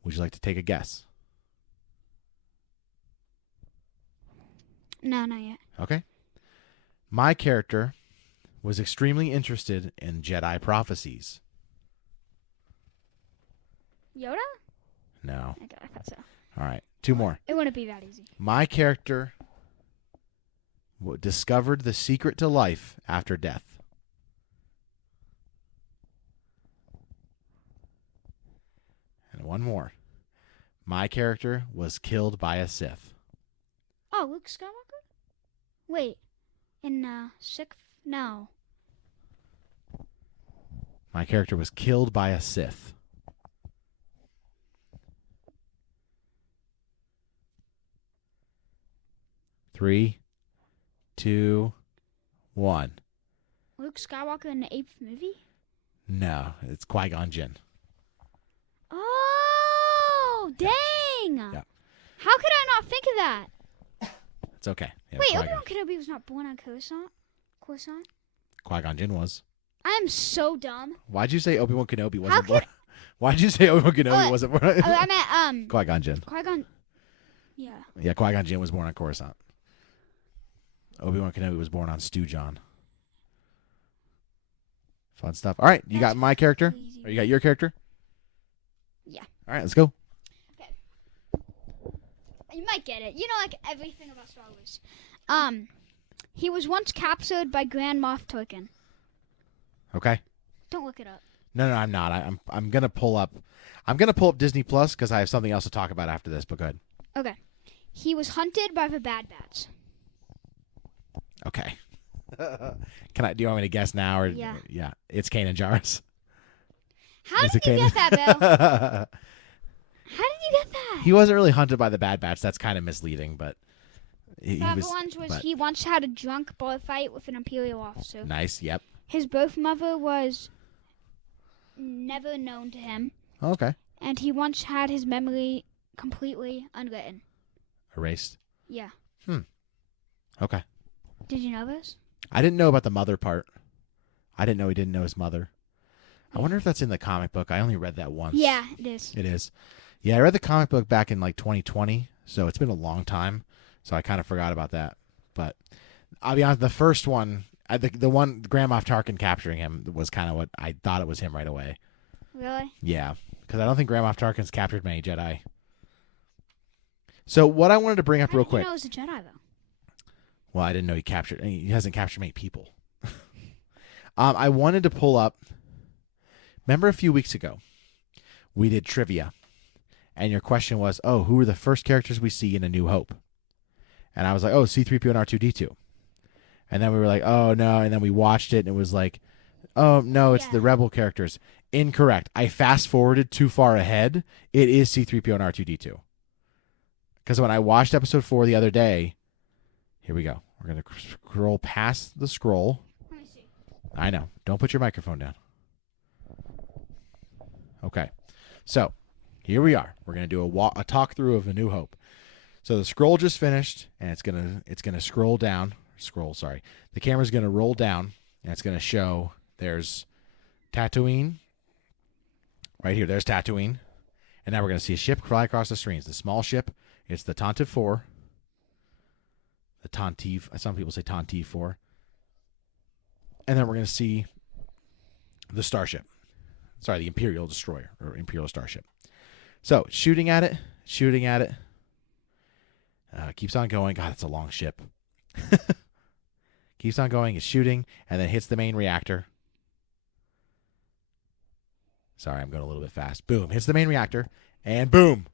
Would you like to take a guess? No, not yet. Okay. My character was extremely interested in Jedi prophecies. Yoda? No. Okay, I thought so. All right. 2 more. It wouldn't be that easy. My character discovered the secret to life after death. And 1 more. My character was killed by a Sith. Oh, Luke Skywalker? Wait. In 6th? No. My character was killed by a Sith. Three, 2, 1. Luke Skywalker in the 8th movie? No, it's Qui-Gon Jinn. Oh, dang! Yeah. How could I not think of that? It's okay. Yeah, Wait, Qui-Gon. Obi-Wan Kenobi was not born on Coruscant? Qui-Gon Jinn was. I'm so dumb. Why'd you say Obi-Wan Kenobi wasn't born? Why'd you say Obi-Wan Kenobi wasn't born? I meant Qui-Gon Jinn. Qui-Gon. Yeah. Yeah, Qui-Gon Jinn was born on Coruscant. Obi-Wan Kenobi was born on Stew John. Fun stuff. All right, you got my character? Crazy. Or you got your character? Yeah. All right, let's go. You might get it. You know, like everything about Star Wars. He was once captured by Grand Moff Tarkin. Okay. Don't look it up. No, I'm not. I'm gonna pull up. I'm gonna pull up Disney Plus because I have something else to talk about after this. But go ahead. Okay. He was hunted by the Bad Batch. Okay. Do you want me to guess now or? Yeah. Yeah. It's Kanan Jarrus. How Is did it you Kanan? get that, Bill? How did you get that? He wasn't really hunted by the Bad Batch. That's kind of misleading, but he The other was. ones was but- he once had a drunk bar fight with an Imperial officer. Nice. Yep. His birth mother was never known to him, Okay. and he once had his memory completely unwritten. Erased. Yeah. Okay. Did you know this? I didn't know about the mother part. I didn't know he didn't know his mother. I wonder if that's in the comic book. I only read that once. Yeah, it is. It is. Yeah, I read the comic book back in like 2020, so it's been a long time. So I kind of forgot about that. But I'll be honest, the first one, the one Grand Moff Tarkin capturing him was kind of what I thought it was him right away. Really? Yeah, because I don't think Grand Moff Tarkin's captured many Jedi. So what I wanted to bring up How real did you quick. know it was a Jedi, though? Well, I didn't know he hasn't captured many people. I wanted to pull up. Remember a few weeks ago, we did trivia, and your question was, "Oh, who are the first characters we see in A New Hope?" And I was like, "Oh, C-3PO and R2-D2." And then we were like, "Oh no!" And then we watched it, and it was like, "Oh no, it's the Rebel characters." Incorrect. I fast forwarded too far ahead. It is C-3PO and R2-D2. Because when I watched episode 4 the other day, here we go. We're gonna scroll past the scroll. Let me see. I know. Don't put your microphone down. Okay. So, here we are. We're going to do a talk through of A New Hope. So the scroll just finished, and it's gonna scroll down. Sorry. The camera's going to roll down, and it's going to show there's Tatooine. Right here, there's Tatooine. And now we're going to see a ship fly across the screens. The small ship, it's the Tantive 4. The Tantive, some people say Tantive 4. And then we're going to see the starship. Sorry, the Imperial Destroyer, or Imperial Starship. So, shooting at it. Keeps on going. God, it's a long ship. keeps on going, is shooting, and then hits the main reactor. Sorry, I'm going a little bit fast. Boom, hits the main reactor, and boom,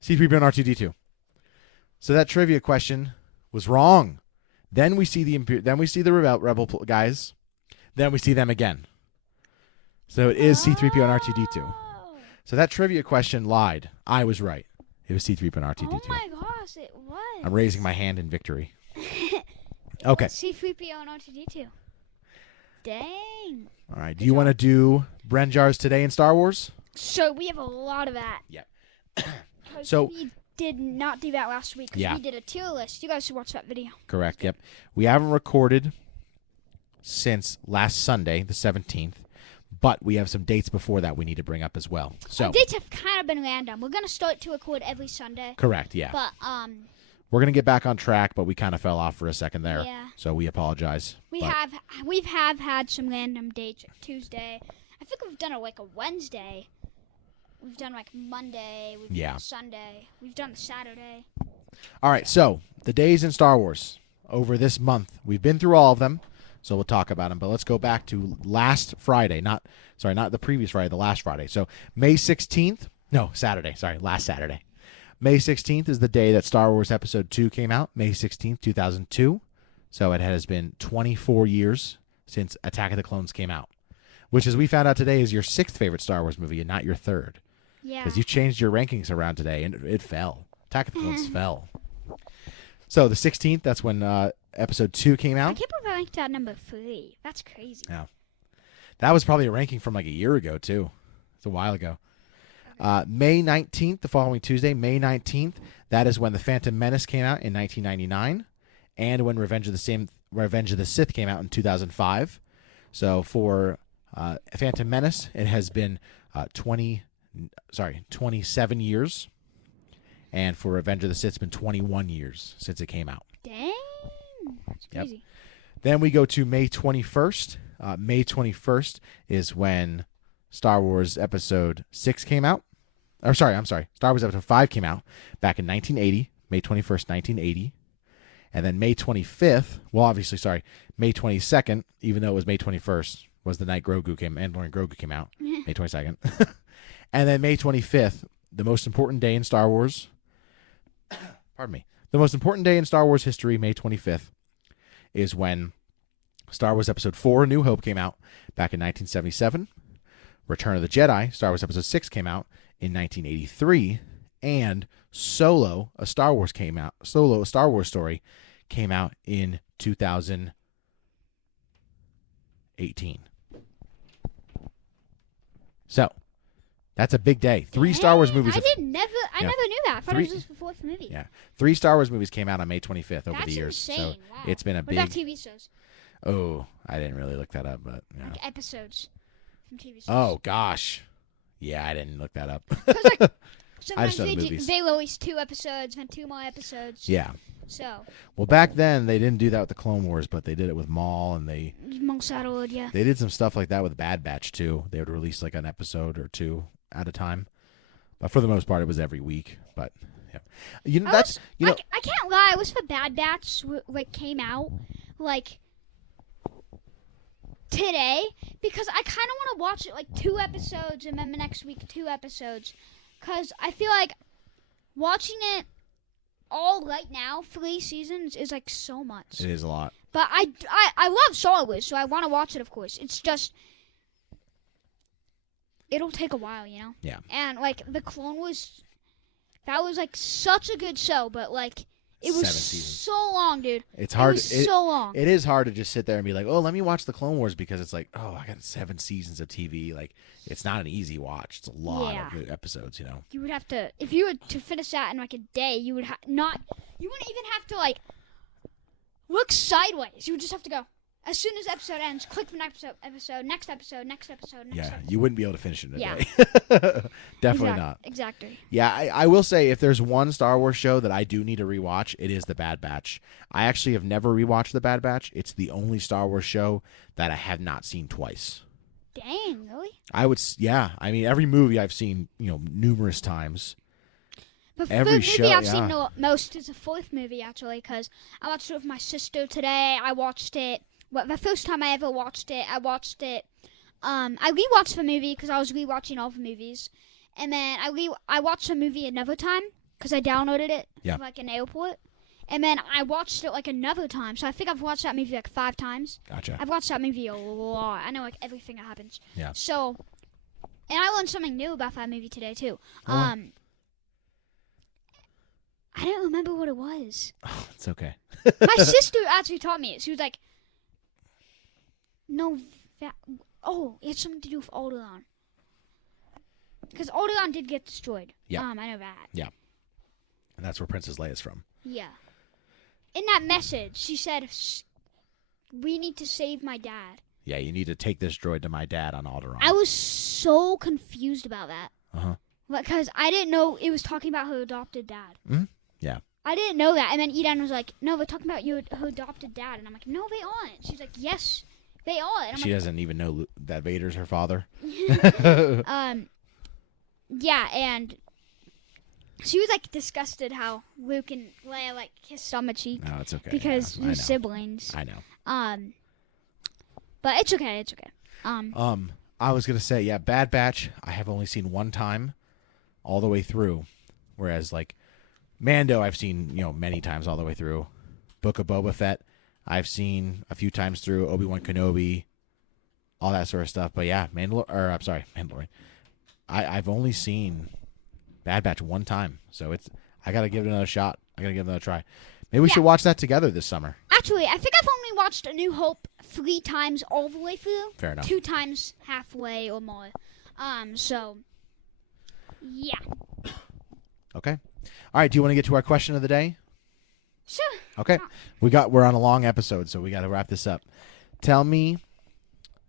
C-3PO and R2-D2. So that trivia question was wrong. Then we see the rebel guys. Then we see them again. So it is C-3PO and R2-D2. So that trivia question lied. I was right. It was C-3PO and R2-D2. Oh my gosh, it was. I'm raising my hand in victory. Okay. C-3PO and R2-D2. Dang. All right. Do you want to do Brenjar's Today in Star Wars? So we have a lot of that. Yep. So we did not do that last week. Yeah. We did a tier list. You guys should watch that video. Correct. Yep. We haven't recorded since last Sunday, the 17th, but we have some dates before that we need to bring up as well. So our dates have kind of been random. We're gonna start to record every Sunday. Correct. Yeah. But we're gonna get back on track, but we kind of fell off for a second there. Yeah. So we apologize. We have had some random dates. Tuesday. I think we've done like a Wednesday. We've done like Monday. We've done a Sunday. We've done a Saturday. All right. So the days in Star Wars over this month, we've been through all of them. So we'll talk about them, but let's go back to last Friday. Not the previous Friday, the last Friday. So May 16th. No, Saturday. Sorry, last Saturday. May 16th is the day that Star Wars Episode 2 came out, May 16th, 2002. So it has been 24 years since Attack of the Clones came out, which, as we found out today, is your 6th favorite Star Wars movie and not your 3rd. Yeah. Because you changed your rankings around today, and it fell. Attack of the Clones fell. So the 16th, that's when Episode 2 came out. I can't believe I ranked at number 3. That's crazy. Yeah. That was probably a ranking from like a year ago, too. It's a while ago. May 19th, the following Tuesday, May 19th, that is when The Phantom Menace came out in 1999, and when Revenge of the Sith came out in 2005. So for Phantom Menace, it has been 27 years, and for Revenge of the Sith, it's been 21 years since it came out. Dang. That's crazy. Yep. Then we go to May 21st. May 21st is when Star Wars Episode 6 came out. I'm sorry. Star Wars Episode 5 came out back in 1980, May 21st, 1980. And then May 25th, May 22nd, even though it was May 21st, was the night Mandalorian Grogu came out, May 22nd. And then May 25th, the most important day in Star Wars. Pardon me. The most important day in Star Wars history, May 25th, is when Star Wars Episode 4, A New Hope, came out back in 1977. Return of the Jedi, Star Wars Episode 6, came out in 1983. And Solo, a Star Wars story, came out in 2018. So, that's a big day. 3 Star Wars movies. I never knew that. I thought it was just before the movie. Yeah. 3 Star Wars movies came out on May 25th over That's the years. insane. So Wow. it's been a What big. about TV shows? Oh, I didn't really look that up, but yeah. Like episodes from TV shows. Oh gosh. Yeah, I didn't look that up. Sometimes know the movies. they release 2 episodes, then 2 more episodes. Yeah. So. Well, back then they didn't do that with the Clone Wars, but they did it with Maul, and they Yeah. They did some stuff like that with Bad Batch too. They would release like an episode or 2 at a time, but for the most part, it was every week. But yeah, I can't lie. I was for Bad Batch came out like today because I kind of want to watch it like 2 episodes and then the next week 2 episodes, because I feel like watching it all right now 3 seasons is like so much. It is a lot. But I love Star Wars, so I want to watch it. Of course, it's just it'll take a while, you know. Yeah. And like the Clone Wars, that was like such a good show, but like it was so long, dude. It's hard. It was so long. It is hard to just sit there and be like, oh, let me watch the Clone Wars, because it's like, oh, I got 7 seasons of TV. Like, it's not an easy watch. It's a lot of episodes, you know. You would have to, if you were to finish that in like a day, you would not. You wouldn't even have to like look sideways. You would just have to go. As soon as the episode ends, click the next episode, next episode. Yeah, you wouldn't be able to finish it in a day. Definitely not. Exactly. Yeah, I will say, if there's one Star Wars show that I do need to rewatch, it is The Bad Batch. I actually have never rewatched The Bad Batch. It's the only Star Wars show that I have not seen twice. Dang, really? I mean, every movie I've seen, numerous times. The Every third show, movie I've yeah. seen the most is the fourth movie, actually, because I watched it with my sister today. I watched it. Well, the first time I ever watched it, I watched it. I rewatched the movie because I was rewatching all the movies, and then I watched the movie another time because I downloaded it Yeah. from, like, an airport, and then I watched it like another time. So I think I've watched that movie like 5 times. Gotcha. I've watched that movie a lot. I know like everything that happens. Yeah. So, and I learned something new about that movie today too. Oh. I don't remember what it was. Oh, it's okay. My sister actually taught me it. She was like, "No, it's something to do with Alderaan." Because Alderaan did get destroyed. Yeah. I know that. Yeah. And that's where Princess Leia's from. Yeah. In that message, she said, "We need to save my dad." Yeah, you need to take this droid to my dad on Alderaan. I was so confused about that. Uh-huh. Because I didn't know it was talking about her adopted dad. Mm-hmm. Yeah. I didn't know that. And then Eden was like, "No, we're talking about her adopted dad." And I'm like, "No, they aren't." She's like, "Yes, they are." And I'm She doesn't even know that Vader's her father. Yeah, and she was like disgusted how Luke and Leia like kissed on the cheek No, it's okay. because yeah, I they're know. siblings. I know. But it's okay. It's okay. I was gonna say, yeah, Bad Batch. I have only seen one time, all the way through, whereas like Mando, I've seen many times all the way through. Book of Boba Fett, I've seen a few times through. Obi-Wan Kenobi, all that sort of stuff. But yeah, Mandalorian. I've only seen Bad Batch one time, so I gotta give it another shot. I gotta give it another try. Maybe we should watch that together this summer. Actually, I think I've only watched A New Hope 3 times all the way through. Fair enough. 2 times halfway or more. So yeah. Okay. All right. Do you want to get to our question of the day? Sure. Okay. We're on a long episode, so we got to wrap this up. Tell me,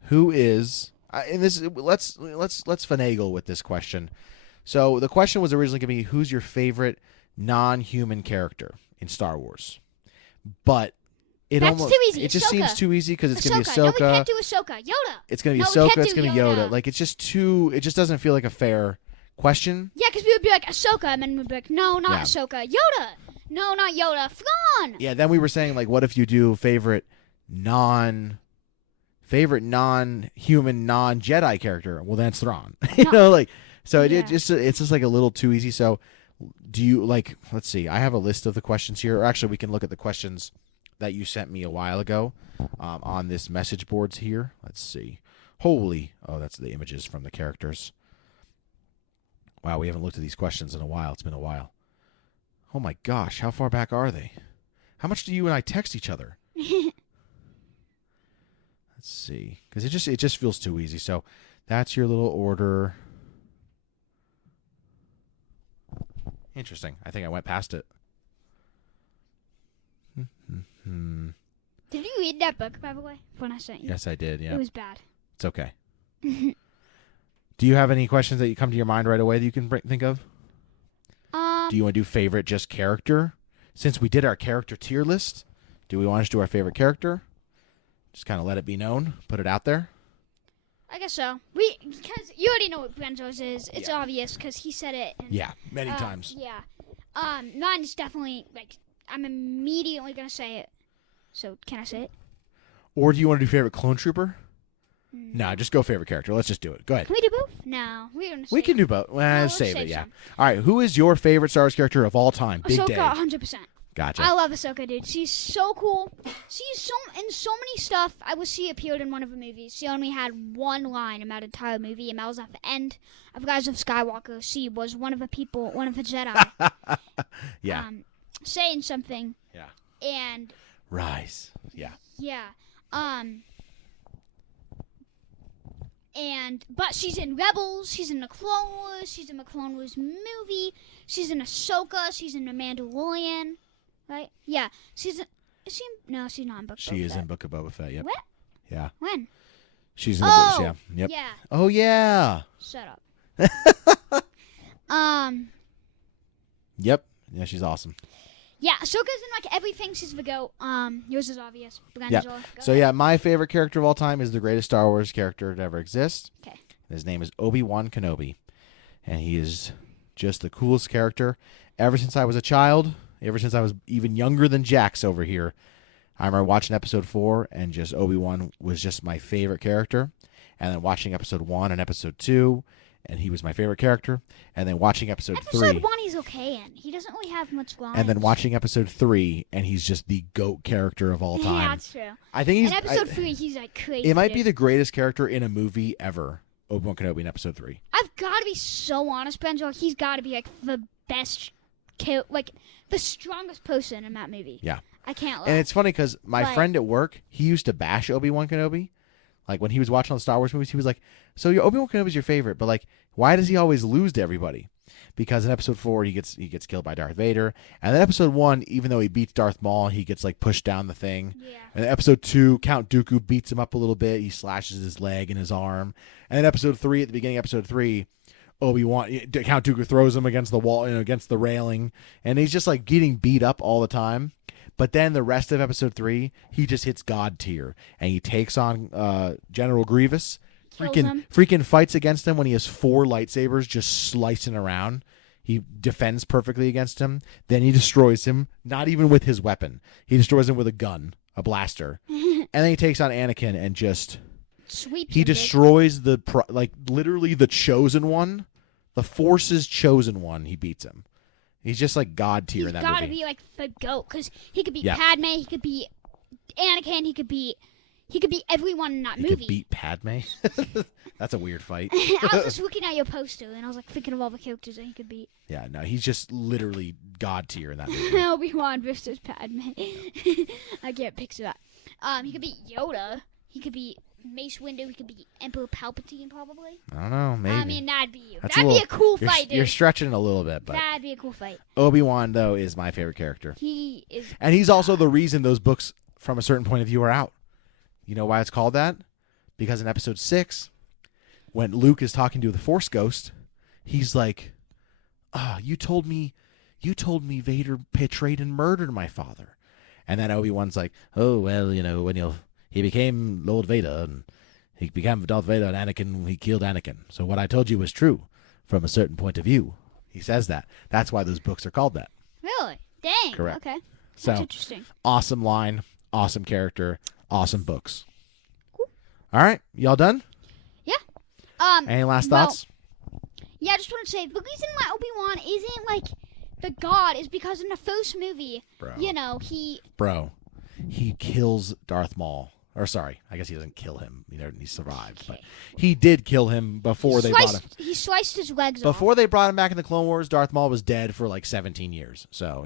who is and this let's finagle with this question. So the question was originally going to be, who's your favorite non-human character in Star Wars? But That's too easy. it just Ahsoka. seems too easy because it's going to be No, Ahsoka. we can't do Ahsoka. Yoda. It's going to be No, we Ahsoka. can't It's do going to be Yoda. Yoda. Like, it's just too. It just doesn't feel like a fair question. Yeah, because we would be like Ahsoka, and then we'd be like, "No, not Yeah. Ahsoka. Yoda. No, not Yoda. Thrawn." Yeah. Then we were saying, like, what if you do favorite non-human, non-Jedi character? Well, then it's Thrawn. you No. know, like, so Yeah. it's just like a little too easy. So, do you like? Let's see. I have a list of the questions here, or actually, we can look at the questions that you sent me a while ago on this message boards here. Let's see. That's the images from the characters. Wow, we haven't looked at these questions in a while. It's been a while. Oh my gosh, how far back are they? How much do you and I text each other? Let's see, because it just feels too easy. So that's your little order. Interesting. I think I went past it. Did you read that book, by the way, when I sent you? Yes, I did. Yeah, It was bad. it's okay. Do you have any questions that you come to your mind right away that you can think of? Do you want to do favorite just character? Since we did our character tier list, do we want to do our favorite character? Just kind of let it be known, put it out there. I guess so. Because you already know what Benzo's is. It's Yeah. obvious because he said it. And, Yeah, many times. Yeah. Mine's definitely like I'm immediately gonna say it. So can I say it? Or do you want to do favorite clone trooper? No, just go favorite character. Let's just do it. Go ahead. Can we do both? No, we're gonna. We save can it. do both. Well, let's save it, save yeah. some. All right, who is your favorite Star Wars character of all time? Big Ahsoka, day. 100%. Gotcha. I love Ahsoka, dude. She's so cool. She's in so many stuff. She appeared in one of the movies. She only had one line in that entire movie, and that was at the end of Rise of Skywalker. She was one of the Jedi. Yeah. Saying something. Yeah. And Rise. Yeah. yeah. But she's in Rebels, she's in the Clone Wars, she's in the Clone Wars movie, she's in Ahsoka, she's in the Mandalorian, right? Yeah, no, she's not in Book of Boba She is Fett. in Book of Boba Fett, yep. What? Yeah. When? She's in the books, yeah. Yep. Yeah, Oh, yeah. shut up. Yep. Yeah, she's awesome. Yeah, Ahsoka's in like everything. She's the GOAT. Yours is obvious. Yeah. Go So, ahead. yeah, my favorite character of all time is the greatest Star Wars character to ever exist. Okay. His name is Obi-Wan Kenobi. And he is just the coolest character. Ever since I was a child, ever since I was even younger than Jax over here, I remember watching episode 4 and just Obi-Wan was just my favorite character. And then watching episode 1 and episode 2, and he was my favorite character. And then watching episode 3. Episode 1 he's okay in. He doesn't really have much lines. And then watching episode 3, and he's just the GOAT character of all time. Yeah, that's true. I think he's in episode 3, he's like crazy. It might be the greatest character in a movie ever. Obi-Wan Kenobi in episode 3. I've got to be so honest, Benjo. He's got to be like the best, like the strongest person in that movie. Yeah. I can't lie. And it's funny because my friend at work, he used to bash Obi-Wan Kenobi. Like when he was watching all the Star Wars movies, he was like, "So your Obi-Wan Kenobi's your favorite, but like, why does he always lose to everybody?" Because in episode 4, he gets killed by Darth Vader, and then episode 1, even though he beats Darth Maul, he gets like pushed down the thing. Yeah. And then episode 2, Count Dooku beats him up a little bit. He slashes his leg and his arm. And then episode 3, at the beginning of episode 3, Count Dooku throws him against the wall, against the railing, and he's just like getting beat up all the time. But then the rest of episode 3, he just hits God tier, and he takes on General Grievous. Freaking fights against him when he has 4 lightsabers just slicing around. He defends perfectly against him. Then he destroys him, not even with his weapon. He destroys him with a gun, a blaster. And then he takes on Anakin and just he destroys literally the chosen one, the Force's chosen one. He beats him. He's just like God tier in that movie. He's got to be like the GOAT because he could beat Padme, he could beat Anakin, he could beat everyone in that movie. He could beat Padme? That's a weird fight. I was just looking at your poster and I was like thinking of all the characters that he could beat. Yeah, no, he's just literally God tier in that movie. Obi-Wan versus Padme. I can't picture that. He could beat Yoda. He could beat Mace Windu. He could beat Emperor Palpatine probably. I don't know, maybe. I mean, that'd be a cool fight, dude. You're stretching it a little bit, but that'd be a cool fight. Obi-Wan, though, is my favorite character. He is. And he's also the reason those books, from a certain point of view, are out. You know why it's called that? Because in episode 6, when Luke is talking to the Force Ghost, he's like, you told me Vader betrayed and murdered my father. And then Obi-Wan's like, oh, well, when he became Lord Vader, and he became Darth Vader, and Anakin, he killed Anakin. So what I told you was true from a certain point of view. He says that. That's why those books are called that. Really? Dang. Correct. Okay. That's interesting. Awesome line, awesome character, awesome books. Cool. All right. Y'all done? Yeah. Any last thoughts? Yeah, I just want to say, the reason why Obi-Wan isn't, like, the god is because in the first movie, he kills Darth Maul. Or sorry, I guess he doesn't kill him. He survived. Okay. But he did kill him before they brought him. He sliced his legs off. Before they brought him back in the Clone Wars, Darth Maul was dead for like 17 years. So,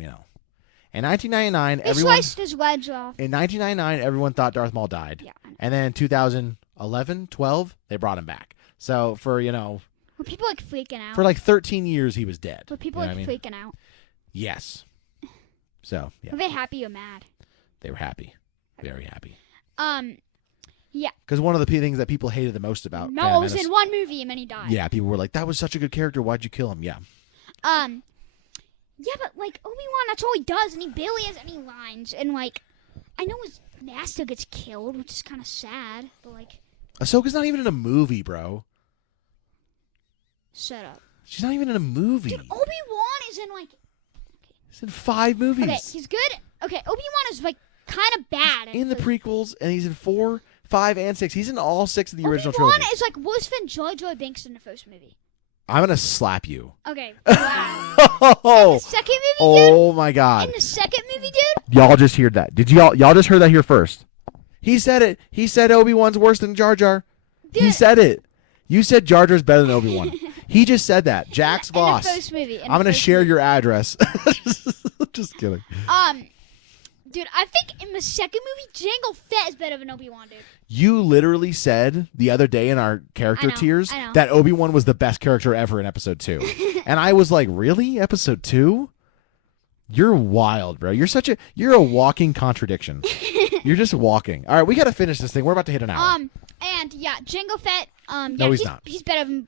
In 1999, sliced his legs off. In 1999, everyone thought Darth Maul died. Yeah. And then in 2011, 12, they brought him back. So for, Were people like freaking out? For like 13 years, he was dead. Were people freaking out? Yes. So, yeah. Were they happy or mad? They were happy. Very happy. Yeah. Because one of the things that people hated the most about Maul was in one movie and then he died. Yeah, people were like, that was such a good character. Why'd you kill him? Yeah. Yeah, but like Obi-Wan, that's all he does, and he barely has any lines. And like, I know his master gets killed, which is kind of sad. But like, Ahsoka's not even in a movie, bro. Shut up. She's not even in a movie. Dude, Obi-Wan is in like. He's in 5 movies. Okay, he's good. Okay, Obi-Wan is like kind of bad. In the prequels, and he's in 4, 5, and 6. He's in all 6 of the original trilogy. Obi-Wan is like worse than Jar Jar Binks in the first movie. I'm gonna slap you. Okay. Wow. Second movie, dude. Oh my God. In the second movie, dude. Y'all just heard that. Did y'all just heard that here first? He said it. He said Obi-Wan's worse than Jar Jar. Dude. He said it. You said Jar Jar's better than Obi-Wan. He just said that. Jack's boss. In the first movie. I'm gonna share your address. Just kidding. Dude, I think in the second movie, Jango Fett is better than Obi-Wan, dude. You literally said the other day in our character tiers that Obi-Wan was the best character ever in episode 2. And I was like, really? Episode 2? You're wild, bro. You're a walking contradiction. You're just walking. All right, we got to finish this thing. We're about to hit an hour. And yeah, Jango Fett, no, he's not. He's better than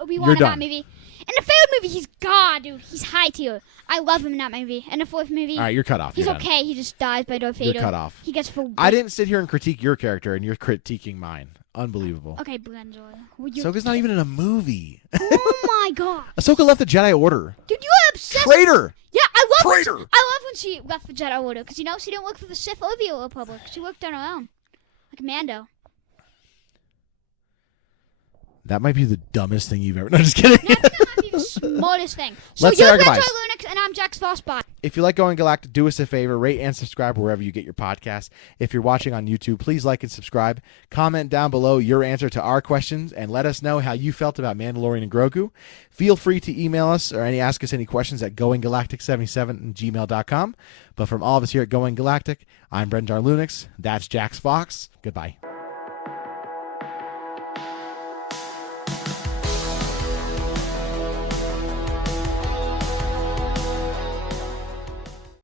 Obi-Wan in that movie. In the third movie, he's God, dude. He's high tier. I love him in that movie. In the fourth movie, all right, you're cut off. He's okay. He just dies by Darth Vader. You're cut off. He gets full. I didn't sit here and critique your character, and you're critiquing mine. Unbelievable. Okay, Blenjoy. Ahsoka's not even in a movie. Oh my god. Ahsoka left the Jedi Order. Dude, you are obsessed. Traitor. Yeah, I love Traitor. when she left the Jedi Order because she didn't work for the Sith or the Old Republic. She worked on her own, like Mando. That might be the dumbest thing you've ever. No, just kidding. That might be the smartest thing. So Let's say you're our goodbyes. Benjo Linux, and I'm Jax Fossbot. If you like Going Galactic, do us a favor, rate and subscribe wherever you get your podcast. If you're watching on YouTube, please like and subscribe. Comment down below your answer to our questions and let us know how you felt about Mandalorian and Grogu. Feel free to email us or ask us any questions at goinggalactic77@gmail.com. But from all of us here at Going Galactic, I'm Brenjar Lunix. That's Jax Fox. Goodbye.